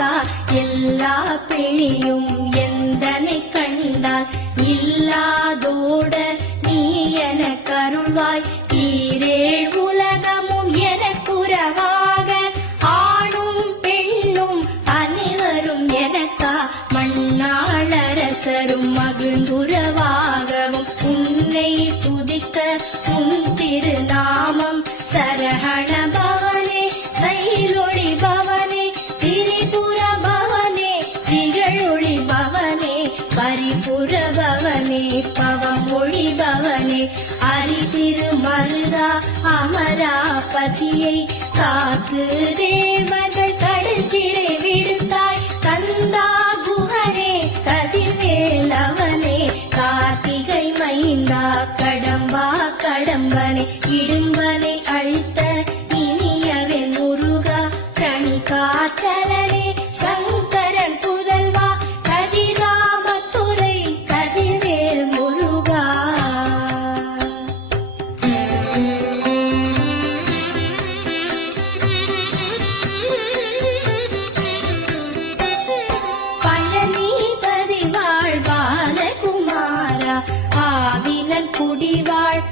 எனக்கா எல்லா பிணியும் எந்தனை கண்டால்? இல்லாதோட நீ என கருள்வாய். ஈரேழ் உலகமும் எனக்குறவாக ஆணும் பெண்ணும் அனைவரும் எனக்கா? மண்ணாளரசரும் மகிழ்ந்துறவாகவும். உன்னை துதிக்க உன் திரு பவம் ஒழிபவனே அரிதிரு மருதா அமரா பதியை காத்து தேவர்கள் கடுச்சிறை விடுத்தாய். கந்தா குகனே கதிர்வேலவனே கார்த்திகை மைந்தா கடம்பா கடம்பனே இடும்பனை அழித்த இனியவன் முருகா கணி காற்றலனே ஆவிலன் குடிவாழ்